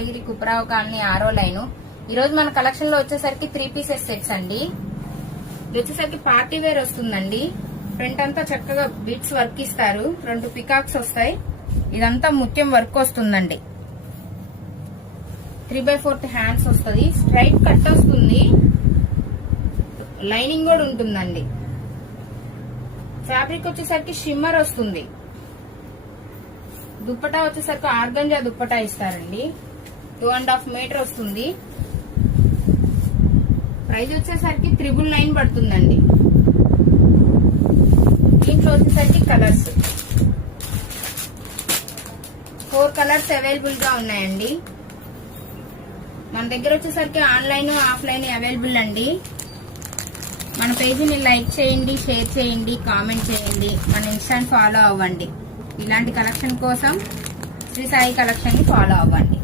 Mangalagiri కుప్రావ్ colony 6వ line. ఈ రోజు మన కలెక్షన్ లో వచ్చేసరికి 3 పీసెస్ సెట్స్ అండి. ఇది వచ్చేసరికి పార్టీ వేర్ వస్తుందండి. ఫ్రంట్ అంతా చక్కగా బీట్స్ వర్క్ ఇస్తారు. 2 పికాక్స్ వస్తాయి. ఇదంతా ముత్యం వర్క్ వస్తుందండి. 3/4 హ్యాండ్స్ వస్తుంది. స్ట్రైట్ కట్ వస్తుంది. లైనింగ్ కూడా ఉంటుందండి. ఫ్యాబ్రిక్ వచ్చేసరికి షిమ్మర్ వస్తుంది. దుప్పటా వచ్చేసరికి ఆర్గంజా దుప్పటా ఇస్తారండి. 2.5 మీటర్ వస్తుంది. ప్రైస్ వచ్చేసరికి 999 పడుతుందండి. దీంట్లో వచ్చేసరికి కలర్స్ 4 కలర్స్ అవైలబుల్ గా ఉన్నాయండి. మన దగ్గర వచ్చేసరికి ఆన్లైన్ ఆఫ్లైన్ అవైలబుల్ అండి. మన పేజీని లైక్ చేయండి, షేర్ చేయండి, కామెంట్ చేయండి, మన ఇన్స్టాని ఫాలో అవ్వండి. ఇలాంటి కలెక్షన్ కోసం శ్రీ సాయి కలెక్షన్ ని ఫాలో అవ్వండి.